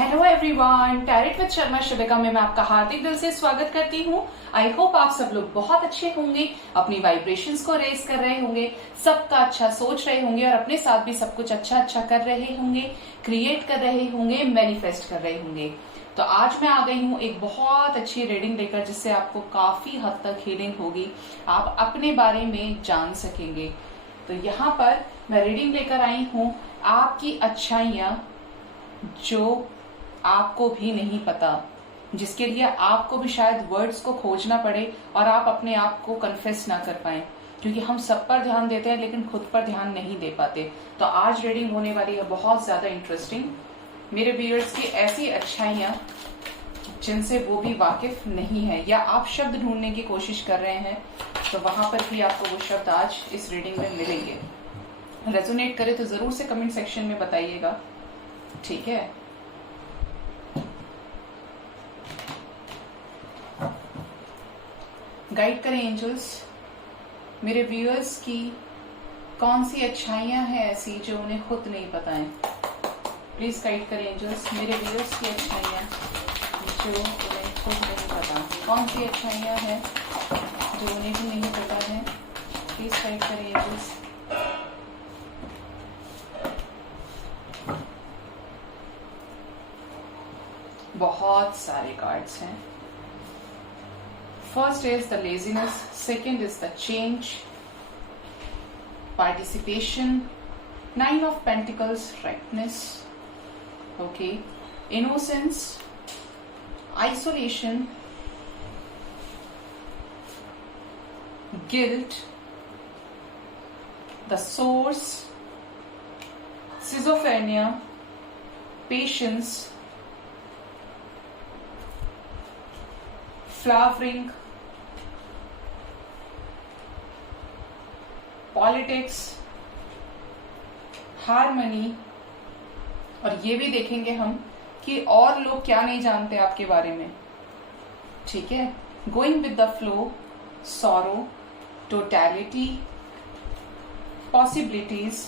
Hello everyone, tarot with Sharma Shivika में मैं आपका हार्दिक दिल से स्वागत करती हूँ। आई होप आप सब लोग बहुत अच्छे होंगे, अपनी वाइब्रेशंस को रेज कर रहे होंगे, सबका अच्छा सोच रहे होंगे और अपने साथ भी सब कुछ अच्छा अच्छा कर रहे होंगे, क्रिएट कर रहे होंगे, मैनिफेस्ट कर रहे होंगे। तो आज मैं आ गई हूँ एक बहुत अच्छी रीडिंग लेकर, जिससे आपको काफी हद तक हीलिंग होगी, आप अपने बारे में जान सकेंगे। तो यहाँ पर मैं रीडिंग लेकर आई हूँ आपकी अच्छाइयाँ जो आपको भी नहीं पता, जिसके लिए आपको भी शायद वर्ड्स को खोजना पड़े और आप अपने आप को कन्फेस ना कर पाए, क्योंकि हम सब पर ध्यान देते हैं लेकिन खुद पर ध्यान नहीं दे पाते। तो आज रीडिंग होने वाली है बहुत ज्यादा इंटरेस्टिंग। मेरे व्यूअर्स की ऐसी अच्छाइयां जिनसे वो भी वाकिफ नहीं है, या आप शब्द ढूंढने की कोशिश कर रहे हैं, तो वहां पर भी आपको वो शब्द आज इस रीडिंग में मिलेंगे। रेजोनेट करे तो जरूर से कमेंट सेक्शन में बताइएगा, ठीक है। गाइड करें एंजल्स, मेरे व्यूअर्स की कौन सी अच्छाइयां हैं ऐसी जो उन्हें खुद नहीं पता है। प्लीज गाइड करें एंजल्स, मेरे व्यूअर्स की अच्छाइयां जो उन्हें खुद नहीं पता, कौन सी अच्छाइयां हैं जो उन्हें भी नहीं पता है। प्लीज गाइड करें एंजल्स। बहुत सारे कार्ड्स हैं। First is the laziness, second is the change, participation, Nine of Pentacles, rightness, okay, innocence, isolation, guilt, the source, schizophrenia, patience, flowering, politics, harmony, और ये भी देखेंगे हम कि और लोग क्या नहीं जानते आपके बारे में, ठीक है। Going with the flow, sorrow, totality, possibilities,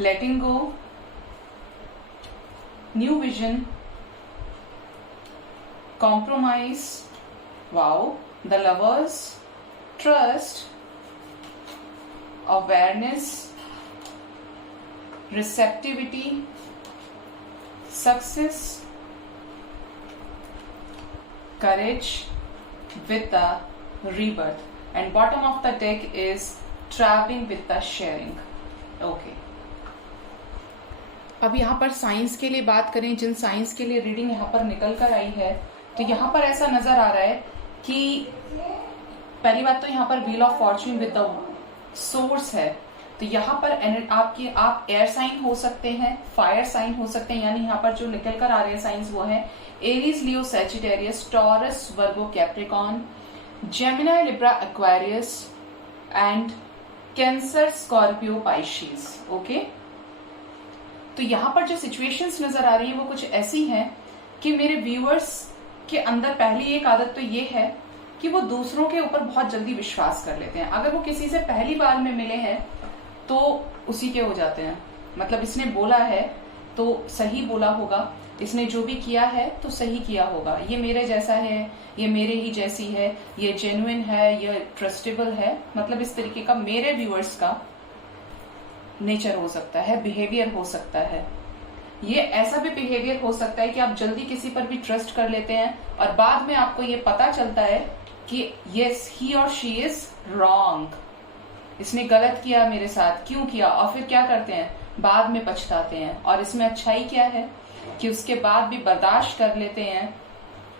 letting go, new vision, compromise, wow, the lovers, trust, awareness, receptivity, success, courage with the rebirth, and bottom of the deck is traveling with the sharing. Okay. अब यहाँ पर science के लिए बात करें, जिन science के लिए reading यहाँ पर निकल कर आई है, तो यहाँ पर ऐसा नजर आ रहा है कि पहली बात तो यहाँ पर wheel of Fortune with the source है। तो यहाँ पर आप एयर साइन हो सकते हैं, फायर साइन हो सकते हैं, यानी यहाँ पर जो निकल कर आ रहे हैं साइंस वो है Aries, Leo, Sagittarius, Taurus, Virgo, Capricorn, Gemini, Libra, Aquarius and Cancer, Scorpio, Pisces. Okay, तो यहाँ पर जो सिचुएशंस नजर आ रही है वो कुछ ऐसी हैं कि मेरे व्यूअर्स के अंदर पहली एक आदत तो ये है कि वो दूसरों के ऊपर बहुत जल्दी विश्वास कर लेते हैं। अगर वो किसी से पहली बार में मिले हैं तो उसी के हो जाते हैं, मतलब इसने बोला है तो सही बोला होगा, इसने जो भी किया है तो सही किया होगा, ये मेरे जैसा है, ये मेरे ही जैसी है, ये जेन्युइन है, ये ट्रस्टेबल है। मतलब इस तरीके का मेरे व्यूअर्स का नेचर हो सकता है, बिहेवियर हो सकता है। ये ऐसा भी बिहेवियर हो सकता है कि आप जल्दी किसी पर भी ट्रस्ट कर लेते हैं और बाद में आपको ये पता चलता है कि यस, ही और शी इज रॉन्ग, इसने गलत किया मेरे साथ, क्यों किया, और फिर क्या करते हैं, बाद में पछताते हैं। और इसमें अच्छाई क्या है कि उसके बाद भी बर्दाश्त कर लेते हैं,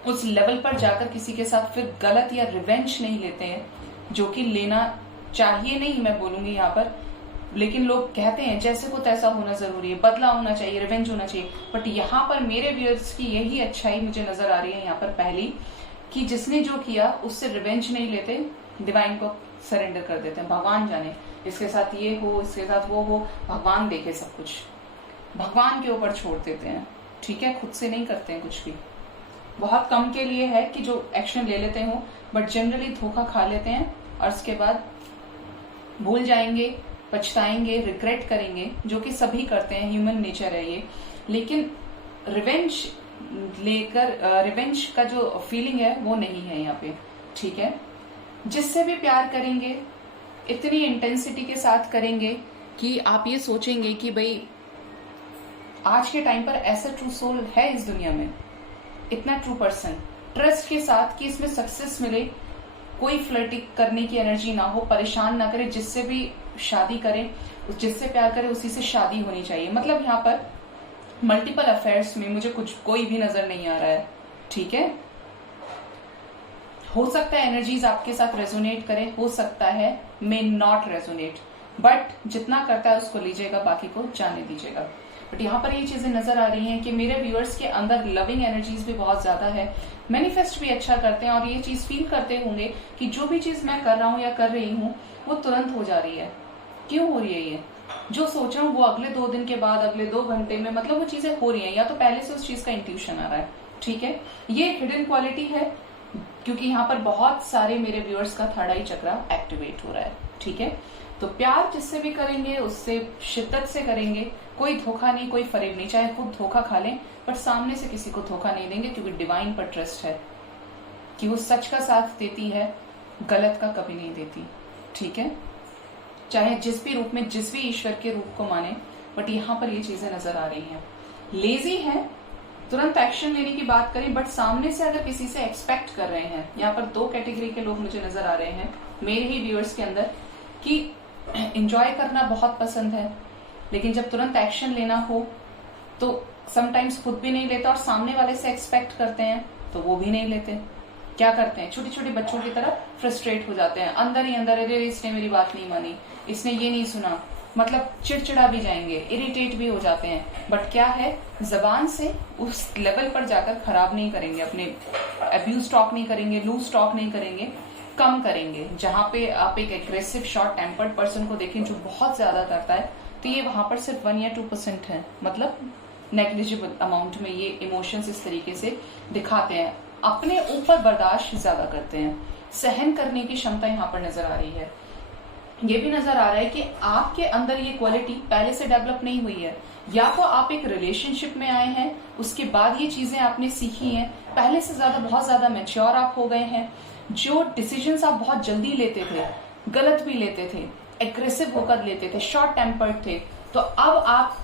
उस लेवल पर जाकर किसी के साथ फिर गलत या रिवेंज नहीं लेते हैं, जो कि लेना चाहिए नहीं, मैं बोलूंगी यहाँ पर। लेकिन लोग कहते हैं जैसे को तैसा होना जरूरी है, बदला होना चाहिए, रिवेंज होना चाहिए। बट यहाँ पर मेरे व्यूअर्स की यही अच्छाई मुझे नजर आ रही है यहाँ पर पहली, कि जिसने जो किया उससे रिवेंज नहीं लेते, डिवाइन को सरेंडर कर देते हैं। भगवान जाने इसके साथ ये हो, इसके साथ वो हो, भगवान देखे सब कुछ, भगवान के ऊपर छोड़ देते हैं, ठीक है। खुद से नहीं करते हैं कुछ भी। बहुत कम के लिए है कि जो एक्शन ले लेते हो, बट जनरली धोखा खा लेते हैं और उसके बाद भूल जाएंगे, पछताएंगे, रिग्रेट करेंगे, जो कि सभी करते हैं, ह्यूमन नेचर है ये। लेकिन रिवेंज का जो फीलिंग है वो नहीं है यहाँ पे, ठीक है। जिससे भी प्यार करेंगे इतनी इंटेंसिटी के साथ करेंगे कि आप ये सोचेंगे कि भाई आज के टाइम पर ऐसा ट्रू सोल है इस दुनिया में, इतना ट्रू पर्सन, ट्रस्ट के साथ कि इसमें सक्सेस मिले, कोई फ्लर्टिंग करने की एनर्जी ना हो, परेशान ना करे, जिससे भी शादी करे, जिससे प्यार करे उसी से शादी होनी चाहिए। मतलब यहाँ पर मल्टीपल अफेयर्स में मुझे कोई भी नजर नहीं आ रहा है, ठीक है। हो सकता है एनर्जीज आपके साथ रेजोनेट करें, हो सकता है मे नॉट रेजोनेट, बट जितना करता है उसको लीजिएगा, बाकी को जाने दीजिएगा। बट यहाँ पर ये चीजें नजर आ रही हैं कि मेरे व्यूअर्स के अंदर लविंग एनर्जीज भी बहुत ज्यादा है, मैनिफेस्ट भी अच्छा करते हैं और ये चीज फील करते होंगे कि जो भी चीज मैं कर रहा हूँ या कर रही हूँ वो तुरंत हो जा रही है। क्यों हो रही है ये? जो सोच रहा हूँ वो अगले 2 दिन के बाद, अगले 2 घंटे में, मतलब वो चीजें हो रही हैं, या तो पहले से उस चीज का इंट्यूशन आ रहा है, ठीक है। ये हिडन क्वालिटी है, क्योंकि यहाँ पर बहुत सारे मेरे व्यूअर्स का थर्ड आई चक्रा एक्टिवेट हो रहा है, ठीक है। तो प्यार जिससे भी करेंगे उससे शिद्दत से करेंगे, कोई धोखा नहीं, कोई फरेब नहीं, चाहे खुद धोखा खा लें पर सामने से किसी को धोखा नहीं देंगे, क्योंकि डिवाइन पर ट्रस्ट है कि वो सच का साथ देती है, गलत का कभी नहीं देती, ठीक है। चाहे जिस भी रूप में, जिस भी ईश्वर के रूप को माने, बट यहाँ पर ये चीजें नजर आ रही हैं। लेजी है, तुरंत एक्शन लेने की बात करें, बट सामने से अगर किसी से एक्सपेक्ट कर रहे हैं, यहाँ पर 2 कैटेगरी के लोग मुझे नजर आ रहे हैं मेरे ही व्यूअर्स के अंदर, कि एंजॉय करना बहुत पसंद है, लेकिन जब तुरंत एक्शन लेना हो तो समटाइम्स खुद भी नहीं लेते और सामने वाले से एक्सपेक्ट करते हैं तो वो भी नहीं लेते। क्या करते हैं? छोटे छोटे बच्चों की तरह फ्रस्ट्रेट हो जाते हैं, अंदर ही अंदर, अरे इसने मेरी बात नहीं मानी, इसने ये नहीं सुना, मतलब चिड़चिड़ा भी जाएंगे, इरिटेट भी हो जाते हैं। बट क्या है, जबान से उस लेवल पर जाकर खराब नहीं करेंगे, अपने अब्यूज टॉक नहीं करेंगे, लूज टॉक नहीं करेंगे, कम करेंगे। जहां पे आप एक एग्रेसिव शॉर्ट टेम्पर्ड पर्सन को देखें जो बहुत ज्यादा करता है, तो ये वहां पर सिर्फ 1 या 2% है, मतलब नेग्लिजिबल अमाउंट में ये इमोशंस इस तरीके से दिखाते हैं, अपने ऊपर बर्दाश्त ज्यादा करते हैं, सहन करने की क्षमता यहाँ पर नजर आ रही है। ये भी नजर आ रहा है कि आपके अंदर ये क्वालिटी पहले से डेवलप नहीं हुई है, या तो आप एक रिलेशनशिप में आए हैं, उसके बाद ये चीजें आपने सीखी हैं, पहले से ज्यादा बहुत ज्यादा मैच्योर आप हो गए हैं, जो डिसीजंस आप बहुत जल्दी लेते थे, गलत भी लेते थे, एग्रेसिव होकर लेते थे, शॉर्ट टेम्पर्ड थे, तो अब आप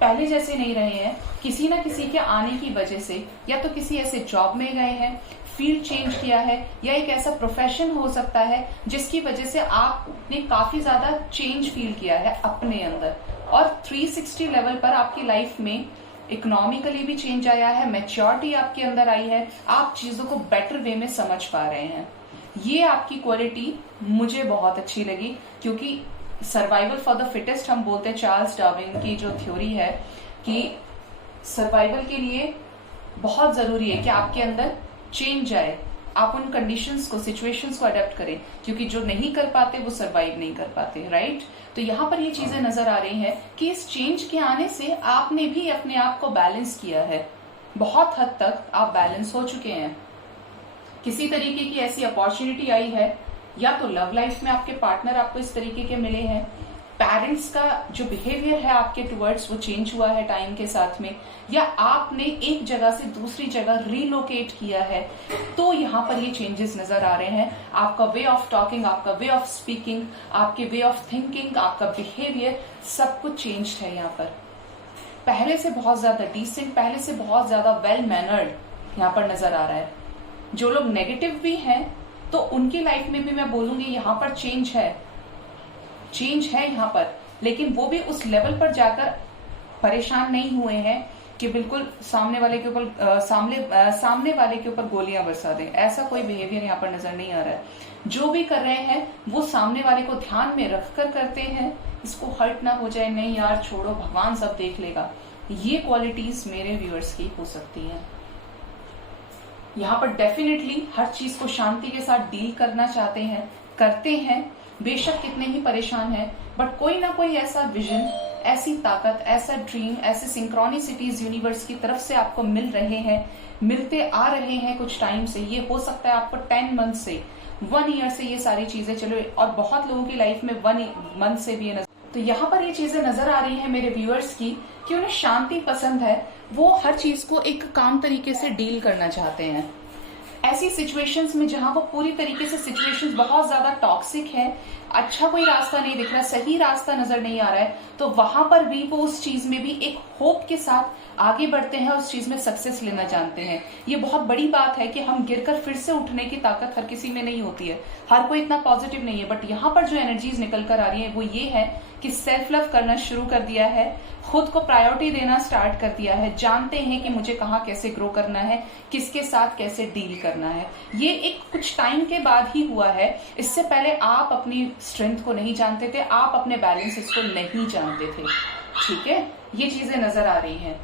पहले जैसे नहीं रहे हैं। किसी ना किसी के आने की वजह से, या तो किसी ऐसे जॉब में गए हैं, फील्ड चेंज किया है, या एक ऐसा प्रोफेशन हो सकता है जिसकी वजह से आपने काफी ज्यादा चेंज फील किया है अपने अंदर, और 360 लेवल पर आपकी लाइफ में इकोनॉमिकली भी चेंज आया है, मैच्योरिटी आपके अंदर आई है, आप चीजों को बेटर वे में समझ पा रहे हैं। ये आपकी क्वालिटी मुझे बहुत अच्छी लगी, क्योंकि सर्वाइवल फॉर द फिटेस्ट हम बोलते हैं, चार्ल्स डार्विन की जो थ्योरी है कि सर्वाइवल के लिए बहुत जरूरी है कि आपके अंदर चेंज आए, आप उन कंडीशंस को, सिचुएशंस को अडेप्ट करें, क्योंकि जो नहीं कर पाते वो सर्वाइव नहीं कर पाते, राइट। तो यहाँ पर ये चीजें नजर आ रही हैं कि इस चेंज के आने से आपने भी अपने आप को बैलेंस किया है, बहुत हद तक आप बैलेंस हो चुके हैं। किसी तरीके की ऐसी अपॉर्चुनिटी आई है, या तो लव लाइफ में आपके पार्टनर आपको इस तरीके के मिले हैं, पेरेंट्स का जो बिहेवियर है आपके टुवर्ड्स वो चेंज हुआ है टाइम के साथ में, या आपने एक जगह से दूसरी जगह रीलोकेट किया है, तो यहाँ पर ये चेंजेस नजर आ रहे हैं। आपका वे ऑफ टॉकिंग, आपका वे ऑफ स्पीकिंग, आपके वे ऑफ थिंकिंग, आपका बिहेवियर, सब कुछ चेंज है यहाँ पर। पहले से बहुत ज्यादा डिसेंट, पहले से बहुत ज्यादा वेल मैनर्ड यहाँ पर नजर आ रहा है। जो लोग नेगेटिव भी हैं तो उनकी लाइफ में भी मैं बोलूंगी यहाँ पर चेंज है, चेंज है यहाँ पर, लेकिन वो भी उस लेवल पर जाकर परेशान नहीं हुए हैं कि बिल्कुल सामने वाले के ऊपर सामने वाले के ऊपर गोलियां बरसा दें। ऐसा कोई बिहेवियर यहाँ पर नजर नहीं आ रहा है। जो भी कर रहे हैं वो सामने वाले को ध्यान में रखकर करते हैं, इसको हर्ट ना हो जाए, नहीं यार छोड़ो, भगवान सब देख लेगा। ये क्वालिटीज मेरे व्यूअर्स की हो सकती हैं। यहाँ पर डेफिनेटली हर चीज को शांति के साथ डील करना चाहते हैं, करते हैं, बेशक कितने ही परेशान हैं, बट कोई ना कोई ऐसा विजन, ऐसी ताकत, ऐसा ड्रीम, ऐसे सिंक्रोनिसिटीज यूनिवर्स की तरफ से आपको मिल रहे हैं, मिलते आ रहे हैं कुछ टाइम से। ये हो सकता है आपको 10 मंथ से, 1 ईयर से ये सारी चीजें चलो, और बहुत लोगों की लाइफ में 1 मंथ से भी है। तो तो यहाँ पर ये चीजें नजर आ रही है मेरे व्यूअर्स की कि उन्हें शांति पसंद है, वो हर चीज को एक काम तरीके से डील करना चाहते हैं। ऐसी सिचुएशंस में जहां वो पूरी तरीके से सिचुएशंस बहुत ज्यादा टॉक्सिक है, अच्छा कोई रास्ता नहीं दिख रहा, सही रास्ता नजर नहीं आ रहा है, तो वहां पर भी वो उस चीज में भी एक होप के साथ आगे बढ़ते हैं, उस चीज में सक्सेस लेना जानते हैं। ये बहुत बड़ी बात है कि हम गिरकर फिर से उठने की ताकत हर किसी में नहीं होती है, हर कोई इतना पॉजिटिव नहीं है। बट यहाँ पर जो एनर्जीज निकल कर आ रही है वो ये है कि सेल्फ लव करना शुरू कर दिया है, खुद को प्रायोरिटी देना स्टार्ट कर दिया है, जानते हैं कि मुझे कहाँ कैसे ग्रो करना है, किसके साथ कैसे डील करना है। ये एक कुछ टाइम के बाद ही हुआ है, इससे पहले आप अपनी स्ट्रेंथ को नहीं जानते थे, आप अपने बैलेंसेस को नहीं जानते थे। ठीक है, ये चीजें नजर आ रही हैं।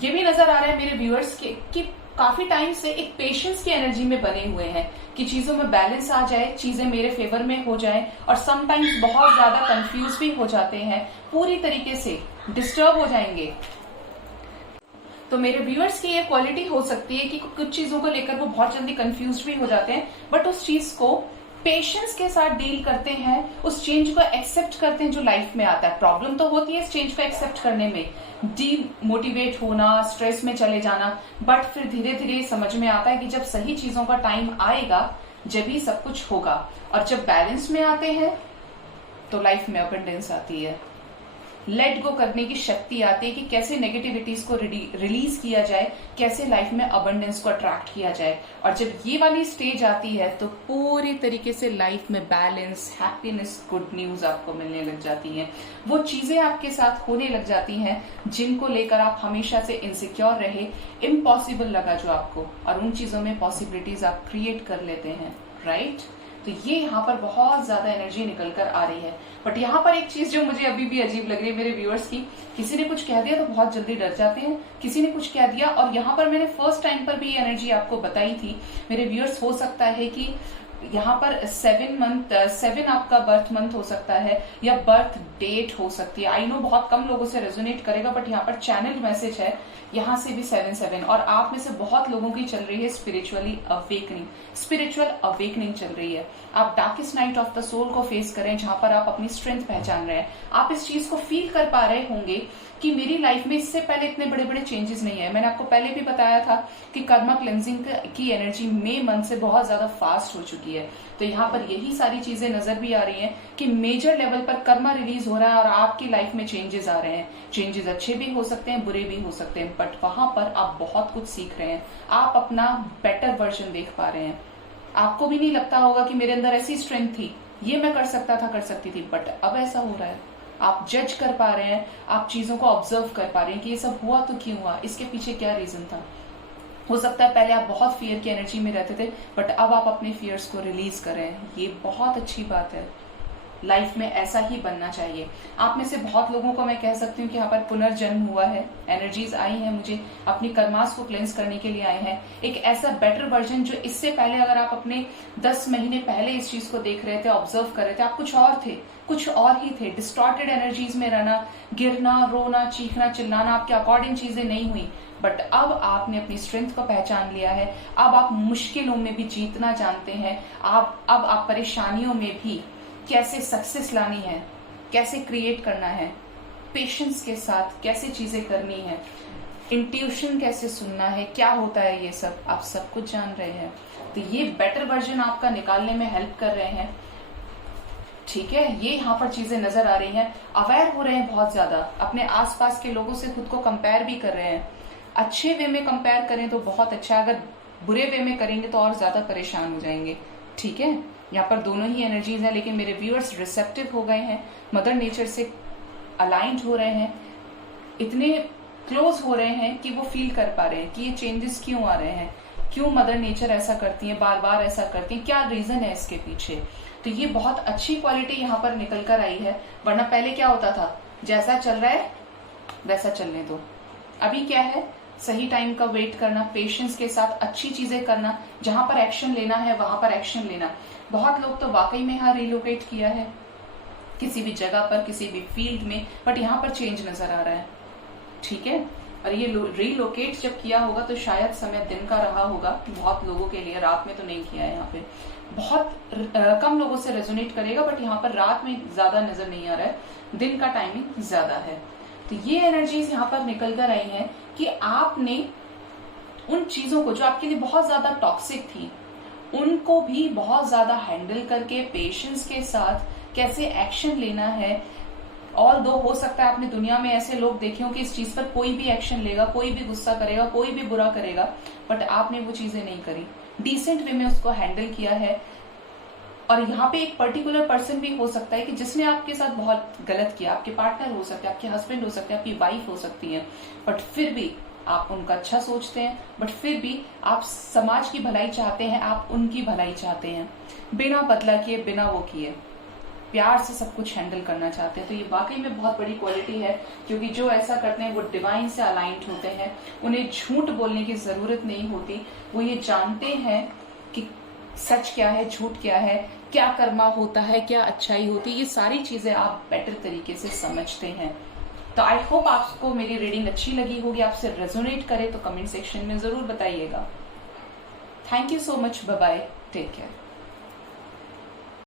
ये भी नजर आ रहा है मेरे व्यूअर्स के कि काफी टाइम से एक पेशेंस की एनर्जी में बने हुए हैं कि चीजों में बैलेंस आ जाए, चीजें मेरे फेवर में हो जाए, और समटाइम्स बहुत ज्यादा कंफ्यूज भी हो जाते हैं, पूरी तरीके से डिस्टर्ब हो जाएंगे। तो मेरे व्यूअर्स की ये क्वालिटी हो सकती है कि कुछ चीजों को लेकर वो बहुत जल्दी कंफ्यूज भी हो जाते हैं, बट उस चीज को पेशेंस के साथ डील करते हैं, उस चेंज को एक्सेप्ट करते हैं जो लाइफ में आता है। प्रॉब्लम तो होती है इस चेंज को एक्सेप्ट करने में, डीमोटिवेट होना, स्ट्रेस में चले जाना, बट फिर धीरे धीरे समझ में आता है कि जब सही चीजों का टाइम आएगा जब ही सब कुछ होगा। और जब बैलेंस में आते हैं तो लाइफ में अबंडेंस आती है, लेट गो करने की शक्ति आती है कि कैसे नेगेटिविटीज को रिलीज किया जाए, कैसे लाइफ में अबंडेंस को अट्रैक्ट किया जाए। और जब ये वाली स्टेज आती है तो पूरी तरीके से लाइफ में बैलेंस, हैप्पीनेस, गुड न्यूज आपको मिलने लग जाती हैं। वो चीजें आपके साथ होने लग जाती हैं जिनको लेकर आप हमेशा से इनसिक्योर रहे, इम्पॉसिबल लगा जो आपको, और उन चीजों में पॉसिबिलिटीज आप क्रिएट कर लेते हैं। राइट, तो ये यहाँ पर बहुत ज्यादा एनर्जी निकल कर आ रही है। बट यहाँ पर एक चीज जो मुझे अभी भी अजीब लग रही है मेरे व्यूअर्स की, किसी ने कुछ कह दिया तो बहुत जल्दी डर जाते हैं, किसी ने कुछ कह दिया, और यहाँ पर मैंने फर्स्ट टाइम पर भी ये एनर्जी आपको बताई थी मेरे व्यूअर्स। हो सकता है कि यहाँ पर 7 आपका बर्थ मंथ हो सकता है या बर्थ डेट हो सकती है। आई नो बहुत कम लोगों से रेजोनेट करेगा, बट यहाँ पर चैनल मैसेज है, यहाँ से भी 7 और आप में से बहुत लोगों की चल रही है स्पिरिचुअल अवेकनिंग चल रही है। आप darkest night of the soul को फेस करें, जहां पर आप अपनी स्ट्रेंथ पहचान रहे हैं। आप इस चीज को फील कर पा रहे होंगे कि मेरी लाइफ में इससे पहले इतने बड़े बड़े चेंजेस नहीं है। मैंने आपको पहले भी बताया था कि कर्मा क्लेंजिंग की एनर्जी मई मंथ से बहुत ज्यादा फास्ट हो चुकी है। तो यहाँ पर यही सारी चीजें नजर भी आ रही हैं कि मेजर लेवल पर कर्मा रिलीज हो रहा है और आपकी लाइफ में चेंजेस आ रहे हैं। चेंजेस अच्छे भी हो सकते हैं, बुरे भी हो सकते हैं, बट वहां पर आप बहुत कुछ सीख रहे हैं, आप अपना बेटर वर्जन देख पा रहे हैं। आपको भी नहीं लगता होगा कि मेरे अंदर ऐसी स्ट्रेंथ थी, ये मैं कर सकता था, कर सकती थी, बट अब ऐसा हो रहा है। आप जज कर पा रहे हैं, आप चीजों को ऑब्जर्व कर पा रहे हैं कि ये सब हुआ तो क्यों हुआ, इसके पीछे क्या रीजन था। हो सकता है पहले आप बहुत फियर की एनर्जी में रहते थे, बट अब आप अपने फियर्स को रिलीज कर रहे हैं। ये बहुत अच्छी बात है, लाइफ में ऐसा ही बनना चाहिए। आप में से बहुत लोगों को मैं कह सकती हूँ कि यहाँ पर पुनर्जन्म हुआ है, एनर्जीज आई हैं, मुझे अपनी कर्मास को क्लेंस करने के लिए आए हैं। एक ऐसा बेटर वर्जन जो इससे पहले, अगर आप अपने 10 महीने पहले इस चीज को देख रहे थे, ऑब्जर्व कर रहे थे, आप कुछ और थे, कुछ और ही थे। डिस्टॉर्टेड एनर्जीज में रहना, गिरना, रोना, चीखना, चिल्लाना, आपके अकॉर्डिंग चीजें नहीं हुई, बट अब आपने अपनी स्ट्रेंथ को पहचान लिया है। अब आप मुश्किलों में भी जीतना जानते हैं। अब आप परेशानियों में भी कैसे सक्सेस लानी है, कैसे क्रिएट करना है, पेशेंस के साथ कैसे चीजें करनी है, इंट्यूशन कैसे सुनना है, क्या होता है, ये सब आप सब कुछ जान रहे हैं। तो ये बेटर वर्जन आपका निकालने में हेल्प कर रहे हैं। ठीक है, ये यहाँ पर चीजें नजर आ रही हैं। अवेयर हो रहे हैं बहुत ज्यादा, अपने आसपास के लोगों से खुद को कंपेयर भी कर रहे हैं। अच्छे वे में कंपेयर करें तो बहुत अच्छा, अगर बुरे वे में करेंगे तो और ज्यादा परेशान हो जाएंगे। ठीक है, यहाँ पर दोनों ही एनर्जीज हैं, लेकिन मेरे व्यूअर्स रिसेप्टिव हो गए हैं, मदर नेचर से अलाइंड हो रहे हैं, इतने क्लोज हो रहे हैं कि वो फील कर पा रहे हैं कि ये चेंजेस क्यों आ रहे हैं, क्यों मदर नेचर ऐसा करती है, बार बार ऐसा करती है, क्या रीजन है इसके पीछे। तो ये बहुत अच्छी क्वालिटी यहाँ पर निकल कर आई है। वरना पहले क्या होता था, जैसा चल रहा है वैसा चलने दो। अभी क्या है, सही टाइम का वेट करना, पेशेंस के साथ अच्छी चीजें करना, जहां पर एक्शन लेना है वहां पर एक्शन लेना। बहुत लोग तो वाकई में यहाँ रिलोकेट किया है किसी भी जगह पर, किसी भी फील्ड में, बट यहाँ पर चेंज नजर आ रहा है। ठीक है, और ये रीलोकेट जब किया होगा तो शायद समय दिन का रहा होगा बहुत लोगों के लिए, रात में तो नहीं किया है। यहाँ पे बहुत कम लोगों से रेजोनेट करेगा, बट यहाँ पर रात में ज्यादा नजर नहीं आ रहा है, दिन का टाइमिंग ज्यादा है। तो ये एनर्जीज यहाँ पर निकल कर आई हैं कि आपने उन चीजों को जो आपके लिए बहुत ज्यादा टॉक्सिक थी, उनको भी बहुत ज्यादा हैंडल करके पेशेंस के साथ कैसे एक्शन लेना है। और दो हो सकता है आपने दुनिया में ऐसे लोग देखे हो कि इस चीज पर कोई भी एक्शन लेगा, कोई भी गुस्सा करेगा, कोई भी बुरा करेगा, बट आपने वो चीजें नहीं करी, डिसेंट वे में उसको हैंडल किया है। और यहाँ पे एक पर्टिकुलर पर्सन भी हो सकता है कि जिसने आपके साथ बहुत गलत किया, आपके पार्टनर हो सकते हैं, आपके हस्बैंड हो सकते हैं, आपकी वाइफ हो सकती है, बट फिर भी आप उनका अच्छा सोचते हैं, बट फिर भी आप समाज की भलाई चाहते हैं, आप उनकी भलाई चाहते हैं, बिना बदला किए, बिना वो किए, प्यार से सब कुछ हैंडल करना चाहते हैं। तो ये वाकई में बहुत बड़ी क्वालिटी है, क्योंकि जो ऐसा करते हैं वो डिवाइन से अलाइंड होते हैं। उन्हें झूठ बोलने की जरूरत नहीं होती, वो ये जानते हैं कि सच क्या है, झूठ क्या है, क्या कर्मा होता है, क्या अच्छाई होती है, ये सारी चीजें आप बेटर तरीके से समझते हैं। तो आई होप आपको मेरी रीडिंग अच्छी लगी होगी, आपसे रेजोनेट करे तो कमेंट सेक्शन में जरूर बताइएगा। Thank you so much, bye bye, take care.